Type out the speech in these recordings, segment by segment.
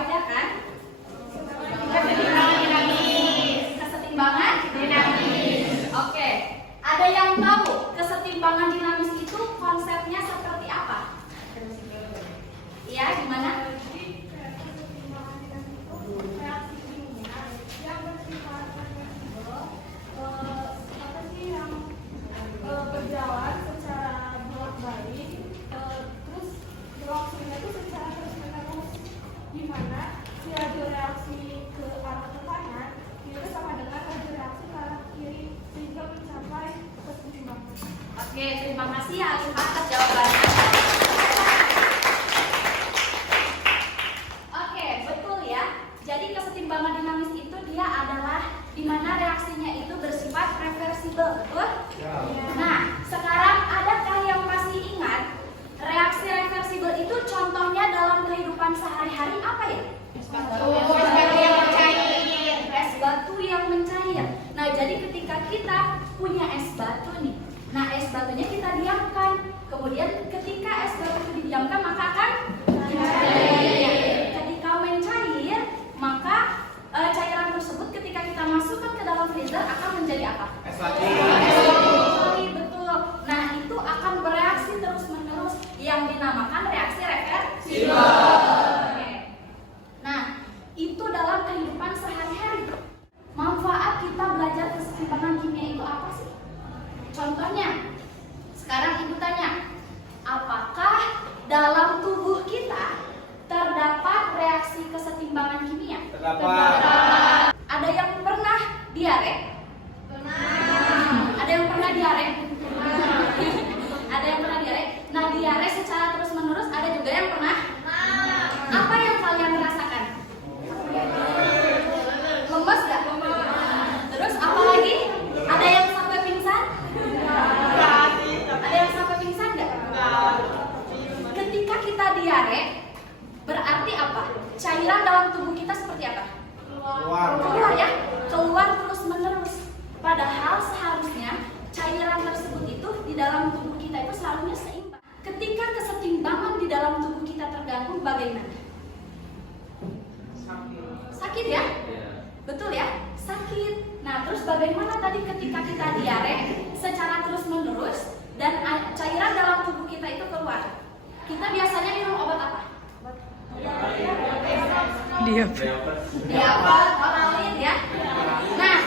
aja kan? Kesetimbangan dinamis. Oke. Ada yang tahu kesetimbangan dinamis itu konsepnya seperti apa? Iya, gimana? Berjalan secara bolak-balik, terus berlangsungnya itu secara terus-menerus, di mana si laju reaksi ke arah tekanan itu sama dengan laju reaksi ke arah kiri sehingga mencapai kesetimbangan. Oke, terima kasih ya atas jawabannya. Oke, betul ya. Jadi kesetimbangan dinamis itu dia adalah di mana reaksinya itu bersifat reversibel, betul? Nah, sekarang adakah yang masih ingat reaksi reversibel itu contohnya dalam kehidupan sehari-hari apa ya? Es batu yang mencair. Nah, jadi ketika kita punya es batu nih, nah es batunya kita diamkan. Kemudian ketika es batu itu didiamkan maka akan mencair. Ketika mencair, maka cairan tersebut ketika kita masukkan ke dalam freezer akan menjadi apa? Es lagi. Betul. Nah, itu akan bereaksi terus-menerus yang dinamakan reaksi reversibel. Oke. Nah, itu dalam kehidupan sehari-hari. Manfaat kita belajar kesetimbangan kimia itu apa sih? Contohnya, sekarang ibu tanya, apakah dalam tubuh kita terdapat reaksi kesetimbangan kimia? Terdapat. Ada yang pernah diare? Ada yang pernah diare? Ada yang pernah diare? Nah, diare secara terus-menerus ada juga yang pernah? Apa yang kalian rasakan? Lemes gak? Terus apa lagi? Ada yang sampai pingsan? Ada yang sampai pingsan gak? Ketika kita diare, berarti apa? Cairan dalam tubuh kita seperti apa? Keluar ya? Keluar terus-menerus. Padahal seharusnya cairan tersebut itu di dalam tubuh kita itu seharusnya seimbang. Ketika kesetimbangan di dalam tubuh kita terganggu, bagaimana? Sakit ya? Betul ya? Sakit. Nah, terus bagaimana tadi ketika kita diare secara terus-menerus dan cairan dalam tubuh kita itu keluar? Kita biasanya minum obat apa? Diapet, Oralin ya. Nah,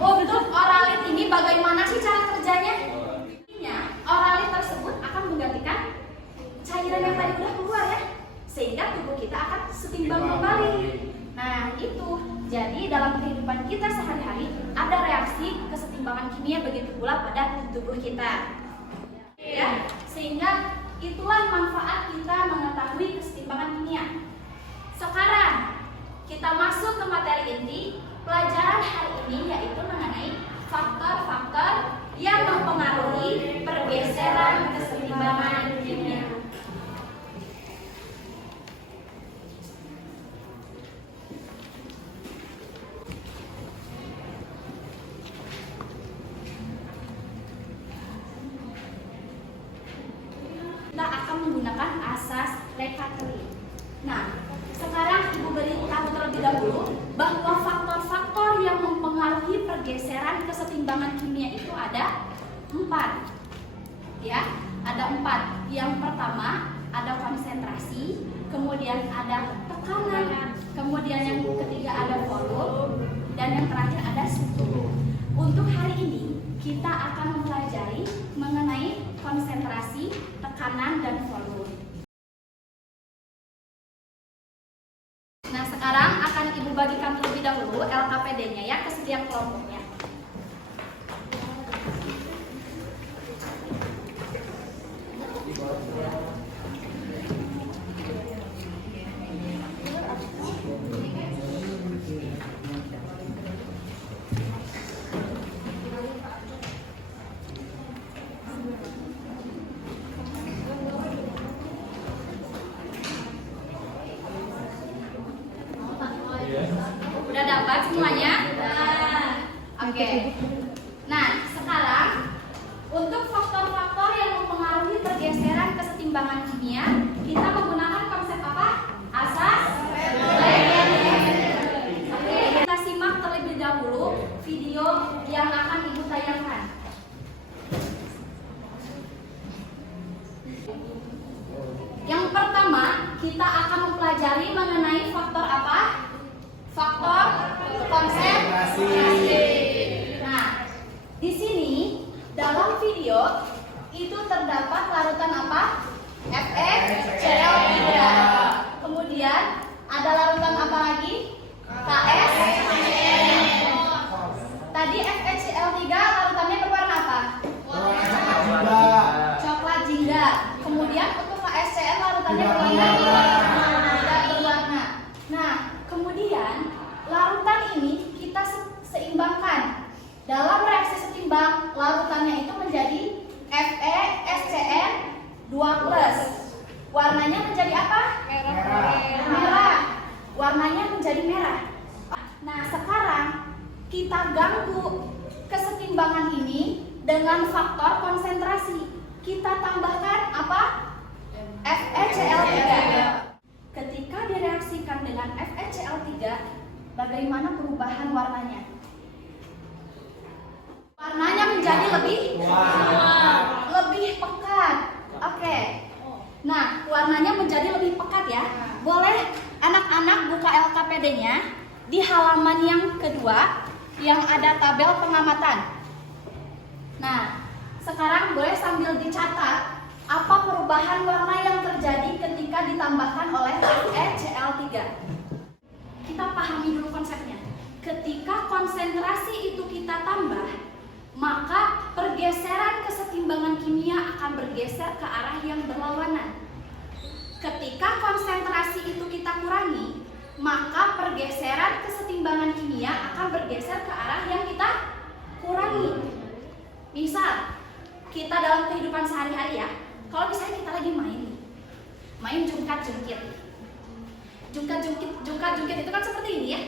betul, Oralin ini bagaimana sih cara kerjanya? Oralin tersebut akan menggantikan cairan yang tadi udah keluar ya, sehingga tubuh kita akan setimbang kembali. Nah, itu. Jadi dalam kehidupan kita sehari-hari ada reaksi kesetimbangan kimia, begitu pula pada tubuh kita. Ya, sehingga itulah manfaat kita mengetahui kesetimbangan kimia. Sekarang kita masuk ke materi inti pelajaran hari ini, yaitu mengenai faktor-faktor yang mempengaruhi pergeseran kesetimbangan kimia. Kita akan menggunakan asas Lekateli. Nah, sekarang ibu beritahu terlebih dahulu bahwa faktor-faktor yang mempengaruhi pergeseran kesetimbangan kimia itu ada 4. Ya, ada 4. Yang pertama ada konsentrasi, kemudian ada tekanan, kemudian yang ketiga ada volume, dan yang terakhir ada suhu. Untuk hari ini kita akan mempelajari mengenai konsentrasi, tekanan, dan volume. Nah, sekarang akan ibu bagikan terlebih dahulu LKPD-nya ya ke setiap kelompoknya. Udah dapat semuanya? Oke. Nah, sekarang untuk faktor-faktor yang mempengaruhi pergeseran kesetimbangan kimia, kita menggunakan konsep apa? Asas dengan faktor konsentrasi. Kita tambahkan apa? FeCl3. Ketika direaksikan dengan FeCl3, bagaimana perubahan warnanya? Warnanya menjadi lebih pekat. Oke. Nah, warnanya menjadi lebih pekat ya. Boleh anak-anak buka LKPD-nya di halaman yang kedua yang ada tabel pengamatan. Nah, sekarang boleh sambil dicatat apa perubahan warna yang terjadi ketika ditambahkan oleh FeCl3. Kita pahami dulu konsepnya. Ketika konsentrasi itu kita tambah, maka pergeseran kesetimbangan kimia akan bergeser ke arah yang berlawanan. Ketika konsentrasi itu kita kurangi, maka pergeseran kesetimbangan kimia akan bergeser ke arah yang kita kurangi. Misal, kita dalam kehidupan sehari-hari ya, kalau misalnya kita lagi main jungkat-jungkit. Jungkat-jungkit itu kan seperti ini ya.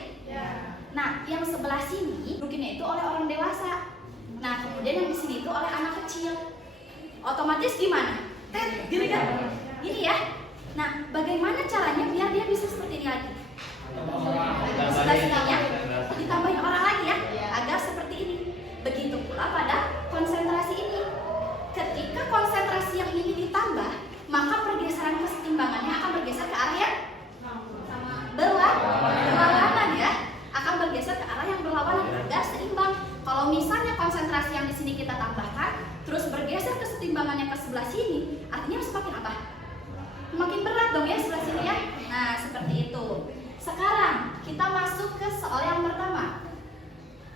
Nah, yang sebelah sini bikinnya itu oleh orang dewasa. Nah, kemudian yang di sini itu oleh anak kecil. Otomatis gimana? Gini kan? Gini ya. Nah, bagaimana caranya biar dia bisa seperti ini lagi? Sebelah sininya ditambahin orang lagi ya, agar seperti ini. Begitu pula pada konsentrasi ini. Ketika konsentrasi yang ini ditambah, maka pergeseran kesetimbangannya akan bergeser ke arah yang berlawanan ya. Akan bergeser ke arah yang berlawanan agar seimbang. Kalau misalnya konsentrasi yang di sini kita tambahkan, terus bergeser kesetimbangannya ke sebelah sini, artinya semakin apa? Makin berat dong ya sebelah sini ya. Nah, seperti itu. Sekarang kita masuk ke soal yang pertama.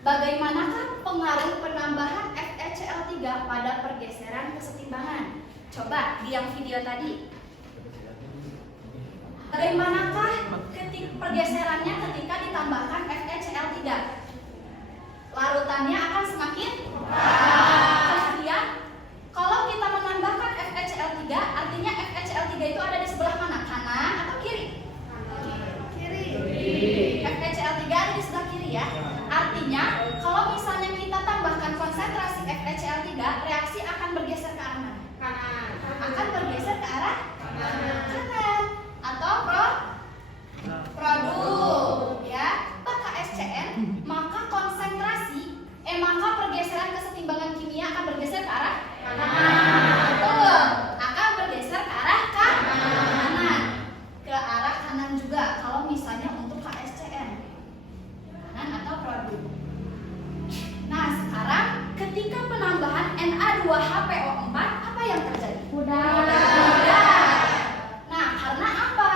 Bagaimanakah pengaruh penambahan FeCl3 pada pergeseran kesetimbangan? Coba di yang video tadi. Bagaimanakah pergeserannya ketika ditambahkan FeCl3? Larutannya akan semakin kemudian kalau kita menambahkan FeCl3, artinya FeCl3 itu ada di sebelah mana? Kanan atau kiri? Kiri. FeCl3 ada di sebelah kiri ya. Artinya kalau misalnya kita tambahkan konsentrasi FeCl3, reaksi akan bergeser ke arah mana? Kanan. Akan bergeser ke arah kanan atau produk ya. KSCN, maka maka pergeseran kesetimbangan kimia akan bergeser ke arah kanan. Betul. Akan bergeser ke arah kanan. Ke arah kanan juga kalau misalnya untuk KSCN. Kanan atau produk. Nah, sekarang ketika penambahan Na2HPO4, apa yang terjadi? Mudah. Nah, karena apa?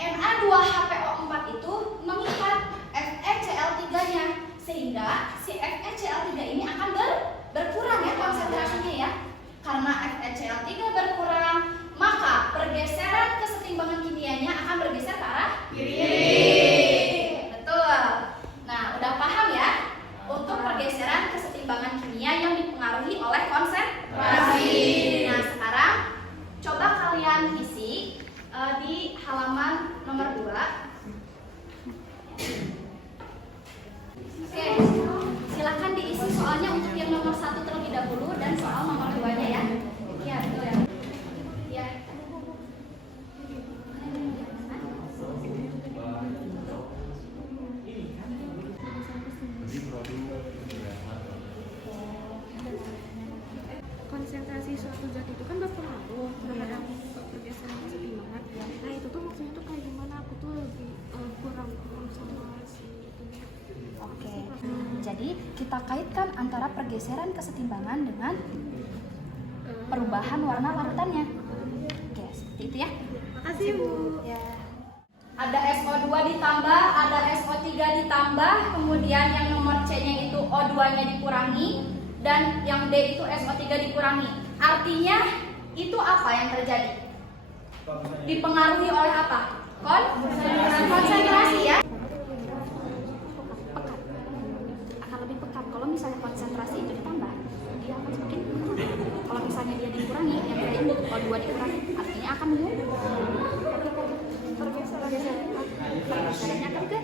Na2HPO4 itu mengikat FeCl3-nya, sehingga si FeCl3 ini akan berkurang ya konsentrasinya ya. Karena FeCl3 berkurang, maka pergeseran kesetimbangan kimianya akan bergeser ke arah kiri. Betul. Nah, udah paham ya untuk pergeseran kesetimbangan kimia yang dipengaruhi oleh konsentrasi. Nah, sekarang coba kalian isi di halaman nomor 2. Oke, silakan diisi soalnya untuk yang nomor 1 terlebih dahulu dan soal nomor 2-nya ya. Ya, betul ya. Ya. Konsentrasi suatu zat itu kan berpengaruh terhadap pergeseran kesetimbangan. Nah, itu tuh maksudnya tuh kayak gimana? Aku tuh lebih kurang sama si itu. Oke. Jadi kita kaitkan antara pergeseran kesetimbangan dengan perubahan warna larutannya. Oke, seperti itu ya. Makasih, Bu. Ya. Ada SO2 ditambah, ada SO3 ditambah, kemudian yang nomor C-nya itu O2-nya dikurangi, dan yang D itu SO3 dikurangi. Artinya itu apa yang terjadi? Dipengaruhi oleh apa? Konsentrasi ya. Pekat. Akan lebih pekat kalau misalnya konsentrasi itu ditambah, dia akan semakin pekat. Kalau misalnya dia dikurangi, yang tadi O2 dikurangi, artinya akan pergeserannya akan ke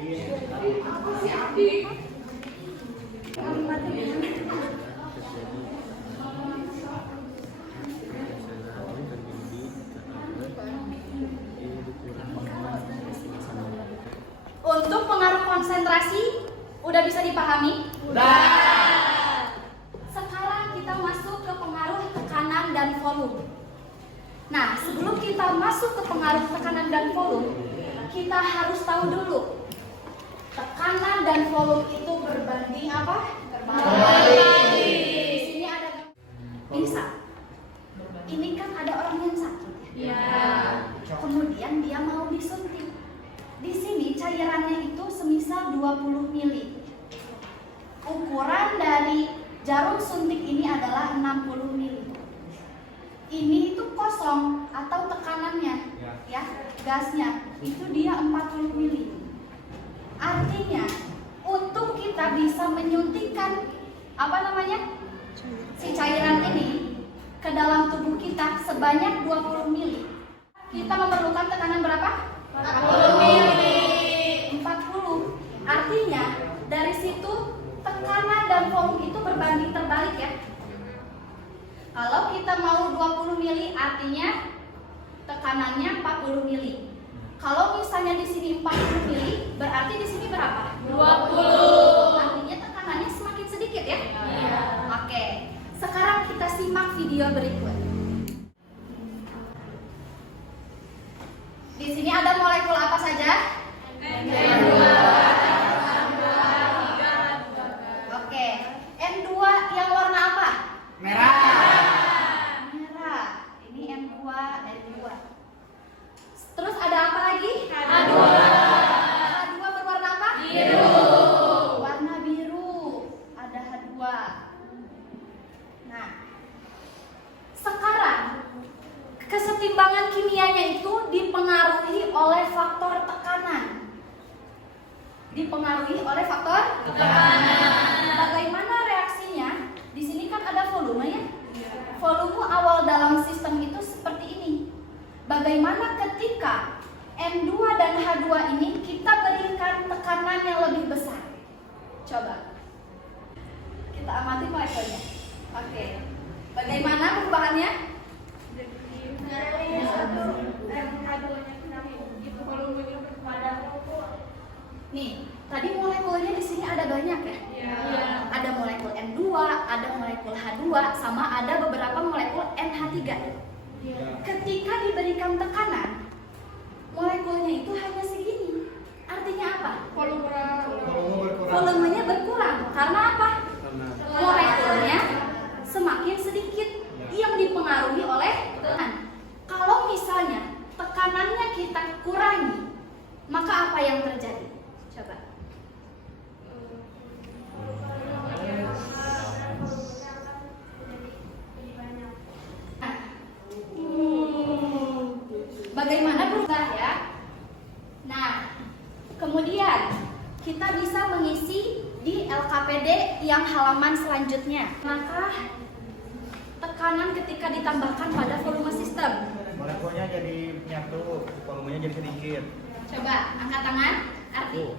Untuk pengaruh konsentrasi, udah bisa dipahami? Udah. Sekarang kita masuk ke pengaruh tekanan dan volume. Nah, sebelum kita masuk ke pengaruh tekanan dan volume, kita harus tahu dulu tekanan dan volume itu berbanding apa? Berbanding. Di sini ada bisa. Ini kan ada orang yang sakit. Iya. Kemudian dia mau disuntik. Di sini cairannya itu semisal 20 mili. Ukuran dari jarum suntik ini adalah 60 mili. Ini itu kosong atau tekanannya, ya, gasnya itu dia 40 mili. Artinya untuk kita bisa menyuntikkan apa namanya si cairan ini ke dalam tubuh kita sebanyak 20 mili, kita memerlukan tekanan berapa? 40 mili. 40. Artinya dari situ tekanan dan volume itu berbanding terbalik ya. Kalau kita mau 20 mili artinya tekanannya 40 mili. Kalau misalnya di sini 40 mili, berarti di sini berapa? 20. Artinya tekanannya semakin sedikit ya? Iya. Oke. Sekarang kita simak video berikut. Di sini ada molekul apa saja? N2. Oke. N2 yang warna apa? Merah. Merah. Ini N2, N2. Terus ada apa lagi? H2. H2 berwarna apa? Biru. Warna biru. Ada H2. Nah, sekarang kesetimbangan kimianya itu dipengaruhi oleh faktor tekanan. Dipengaruhi oleh faktor tekanan. Bagaimana reaksinya? Di sini kan ada volume ya. Volume awal dalam sistem itu seperti ini. Bagaimana ketika N2 dan H2 ini kita berikan tekanan yang lebih besar? Coba kita amati molekulnya. Oke. Bagaimana perubahannya? Nih, tadi molekulnya di sini ada banyak ya. Iya. Ada molekul N2, ada molekul H2, sama ada beberapa molekul NH3. Ketika diberikan tekanan, molekulnya itu hanya segini. Artinya apa? Volumenya berkurang. Karena apa? Molekulnya semakin sedikit yang dipengaruhi oleh tekanan. Kalau misalnya tekanannya kita kurangi, maka apa yang terjadi? Coba. Bagaimana berubah ya? Nah, kemudian kita bisa mengisi di LKPD yang halaman selanjutnya. Maka tekanan ketika ditambahkan pada volume sistem. Molekulnya jadi nyatu, volumenya jadi sedikit. Coba angkat tangan, arti.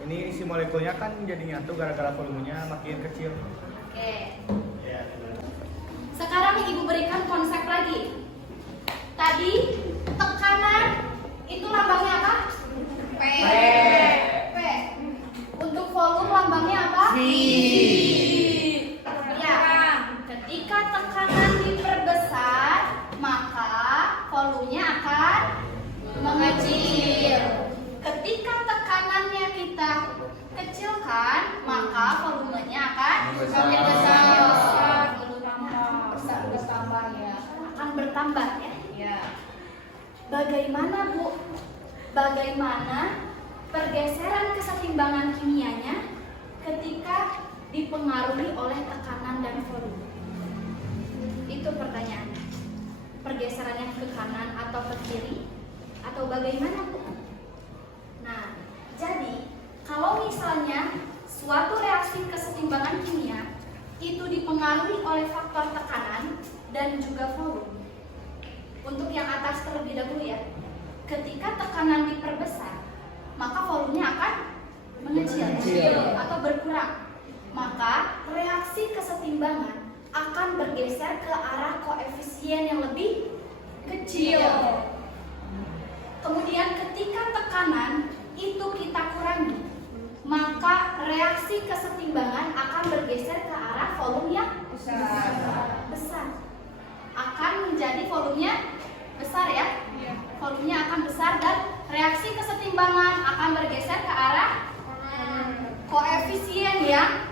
Ini isi molekulnya kan jadi nyatu gara-gara volumenya makin kecil. Oke. Ya. Sekarang Ibu berikan konsep lagi. Tadi tekanan itu lambangnya apa? P. P. Untuk volume lambangnya apa? V. Ya. Ketika tekanan diperbesar, maka volumenya akan mengecil. Ketika tekanannya kita kecilkan, maka volumenya akan membesar. Bertambah ya. Akan bertambah ya. Ya. Bagaimana Bu? Bagaimana pergeseran kesetimbangan kimianya ketika dipengaruhi oleh tekanan dan volume? Itu pertanyaannya. Pergeserannya ke kanan atau ke kiri atau bagaimana Bu? Nah, jadi kalau misalnya suatu reaksi kesetimbangan kimia itu dipengaruhi oleh faktor tekanan dan juga volume. Untuk yang atas terlebih dahulu ya. Ketika tekanan diperbesar, maka volumenya akan mengecil atau berkurang. Maka reaksi kesetimbangan akan bergeser ke arah koefisien yang lebih kecil. Kemudian ketika tekanan itu kita kurangi maka reaksi kesetimbangan akan bergeser ke arah volume yang besar. Akan menjadi volumenya besar ya. Volumenya akan besar dan reaksi kesetimbangan akan bergeser ke arah koefisien yang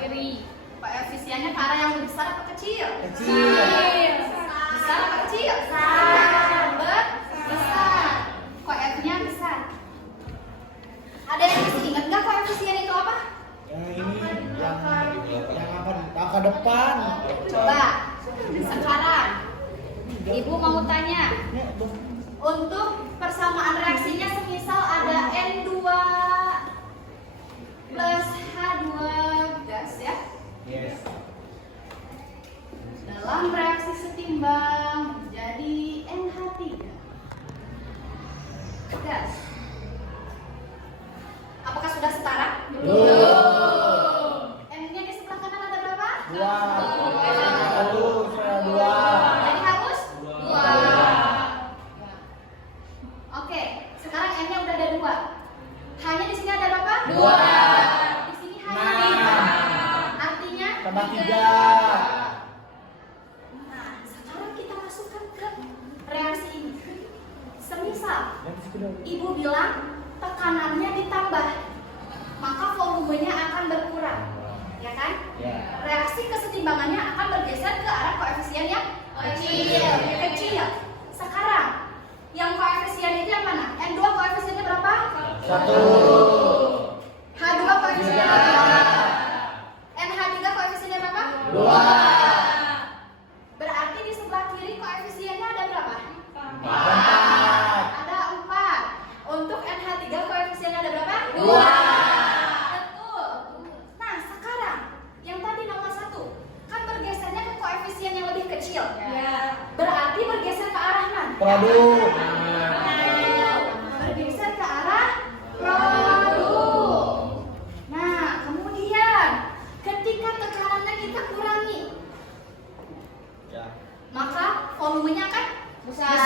kiri. Koefisiennya ke arah yang lebih besar atau kecil? Besar atau kecil? Besar. Koefnya besar. Ada yang masih ingat nggak koefisien itu apa? Yang ini yang apa? Angka depan. Coba sekarang Ibu mau tanya, untuk persamaan reaksinya semisal ada N2 plus H2 gas ya. Yes. Dalam reaksi setimbang menjadi NH3 gas. Apakah sudah setara? Belum. N-nya di sebelah kanan ada berapa? 2. Jadi harus 2. Oke, sekarang N-nya udah ada 2. H-nya di sini ada berapa? 2. Di sini H-nya 3. Artinya Tambah 3. Nah, sekarang kita masukkan ke reaksi ini. Semisal Ibu bilang tekanannya ditambah, maka volumenya akan berkurang, ya kan? Ya. Reaksi kesetimbangannya akan bergeser ke arah koefisien yang kecil. Sekarang yang koefisien itu yang mana? N2 koefisiennya berapa? 1. H2 koefisiennya berapa? NH3 koefisiennya berapa? 2. Berarti di sebelah kiri koefisiennya ada berapa? 4. Ada 4. Untuk NH3 koefisiennya ada berapa? 2. Betul. Nah, sekarang yang tadi nomor 1 kan bergesernya ke koefisien yang lebih kecil. Berarti bergeser ke arah mana? Produk. Bergeser ke arah produk. Nah, kemudian ketika tekanannya kita kurangi, Ya. maka volumenya akan besar.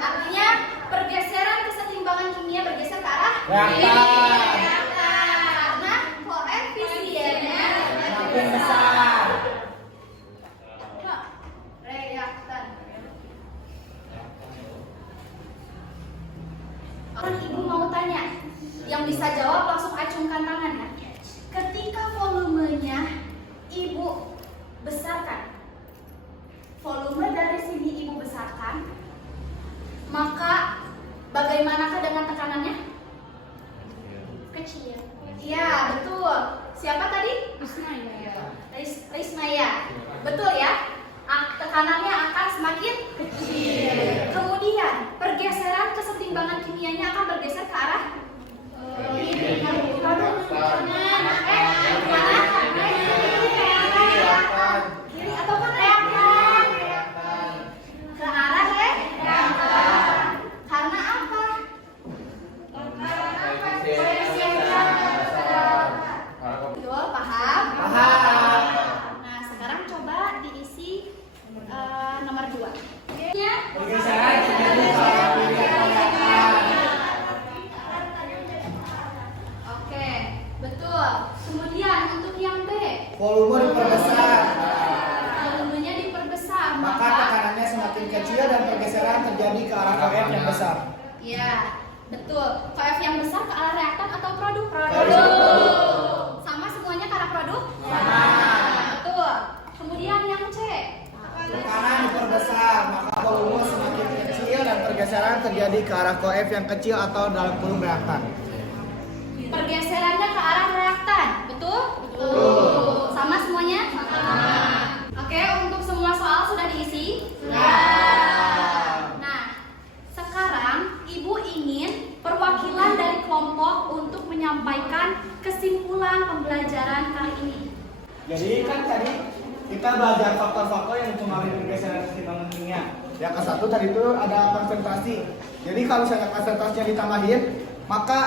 Artinya pergeseran kesetimbangan kimia bergeser ke arah Reaktan. karena koefisiennya Makin besar. reaktan. Kan Ibu mau tanya, yang bisa jawab langsung acungkan tangan ya. Ketika volumenya Ibu besarkan, volume dari sini Ibu besarkan, maka bagaimanakah dengan tekanannya? Kecil. Iya, betul. Siapa tadi? Rismaya. Betul ya? Tekanannya akan semakin kecil. Kemudian pergeseran kesetimbangan kimianya akan bergeser ke arah kiri atau kanan? Ke arah reaktan. Karena apa? Betul, paham? Paham. Nah, sekarang coba diisi nomor 2. Pergeseran terjadi pada reaktan. Oke, betul. Kemudian untuk yang B, Volume diperbesar. volumenya diperbesar, Maka tekanannya semakin kecil dan pergeseran terjadi ke arah KF yang besar. ya, betul. KF yang besar ke arah reaktan atau produk? Produk. Sama semuanya ke arah produk? Sama. Betul. Kemudian yang C, Tekanan diperbesar, maka volume semakin kecil dan pergeseran terjadi ke arah KF yang kecil atau dalam kurung reaktan. pergeserannya ke arah reaktan, betul? Betul. Sama semuanya? Sama. Oke, untuk semua soal sudah diisi? Nah, sekarang Ibu ingin perwakilan dari kelompok untuk menyampaikan kesimpulan pembelajaran kali ini. Jadi kan tadi kita belajar faktor-faktor yang mempengaruhi pergeseran kesetimbangan kimia. Yang ke satu tadi itu ada konsentrasi. Jadi kalau misalnya konsentrasinya ditambahin, maka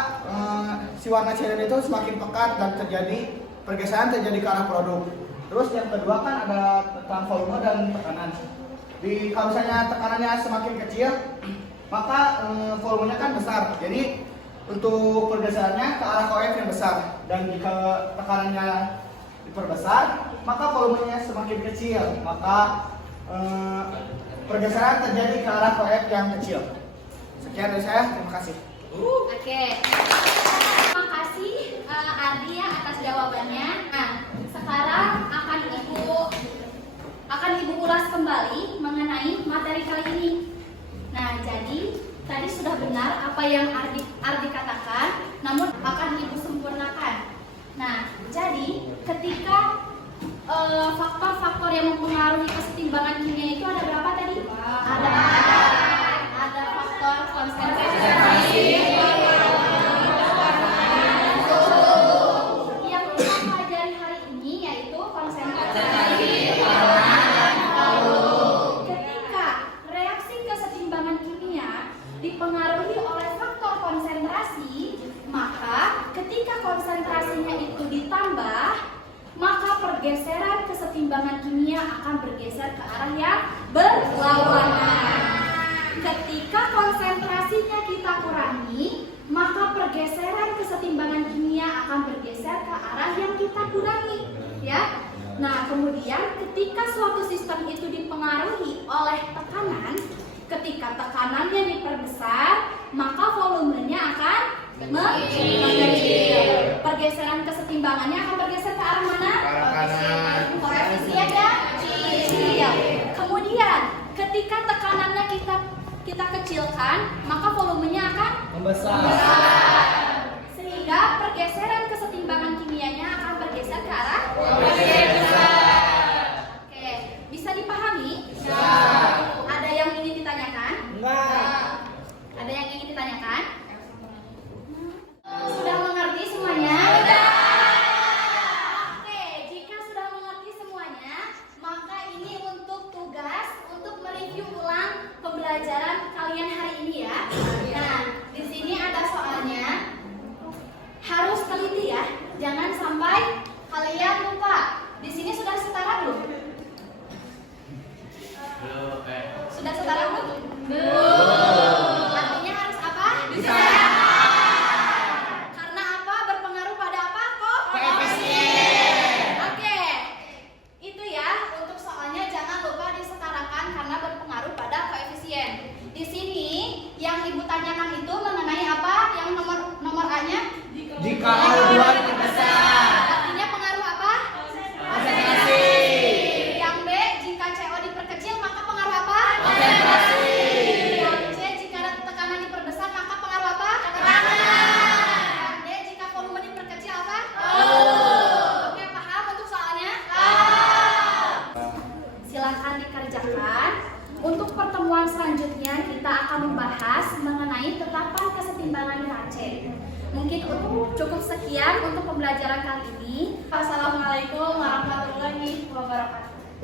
si warna cairan itu semakin pekat dan terjadi pergeseran terjadi ke arah produk. Terus yang kedua kan ada tentang volume dan tekanan. Kalau misalnya tekanannya semakin kecil, maka volumenya kan besar. Jadi untuk pergeserannya ke arah koef yang besar, dan jika tekanannya diperbesar maka volumenya semakin kecil, maka pergeseran terjadi ke arah koef yang kecil. Sekian dari saya, terima kasih. Oke. Terima kasih Ardi ya atas jawabannya. Nah, sekarang akan Ibu ulas kembali mengenai materi kali ini. Nah, jadi tadi sudah benar apa yang Ardi katakan, namun akan Ibu sempurnakan. Nah, jadi ketika faktor-faktor yang mempengaruhi kesetimbangan kimia itu ada berapa tadi? Ada faktor konsentrasi. Yang kita pelajari hari ini yaitu konsentrasi. Ketika reaksi kesetimbangan kimia dipengaruhi oleh faktor konsentrasi, maka ketika konsentrasinya itu ditambah, maka pergeseran kesetimbangan kimia akan bergeser ke arah yang berlawanan. Ketika konsentrasinya kita kurangi, maka pergeseran kesetimbangan kimia akan bergeser ke arah yang kita kurangi, ya. Nah, kemudian ketika suatu sistem itu dipengaruhi oleh tekanan, ketika tekanannya diperbesar, maka volumenya akan mengecil. Pergeseran kesetimbangannya akan bergeser ke arah mana? Ke arah kanan. Koefisien ya? Kecil. Kemudian ketika tekanannya kita kecilkan, maka volumenya akan Membesar. sehingga pergeseran kesetimbangan kimianya akan bergeser ke arah Oke, bisa dipahami? Ada yang ingin ditanyakan? Enggak. Ada yang ingin ditanyakan? Sudah mengerti semuanya? Oke, jika sudah mengerti semuanya, maka ini untuk tugas untuk mereview ulang pembelajaran kalian hari ini ya. Nah, di sini ada soalnya. Harus teliti ya, jangan sampai kalian lupa. Di sini sudah setara belum? Sudah setara belum? Belum. Artinya harus apa? Karena apa? Berpengaruh pada apa kok? Koefisien. Oke. Itu ya, untuk soalnya jangan lupa disetarakan karena berpengaruh pada koefisien. Di sini yang Ibu tanyakan itu mengenai apa? Yang nomor A-nya? Jika O2 diperbesar. Artinya pengaruh apa? Konsentrasi. Yang B, jika CO diperkecil maka pengaruh apa? Konsentrasi. Yang C, jika tekanan diperbesar maka pengaruh apa? Tekanan. Yang D, jika volume diperkecil apa? Oke, paham untuk soalnya? Silakan dikerjakan. Untuk pertemuan selanjutnya kita akan membahas mengenai tetapan kesetimbangan KC. Mungkin cukup sekian untuk pembelajaran kali ini. Wassalamualaikum warahmatullahi wabarakatuh.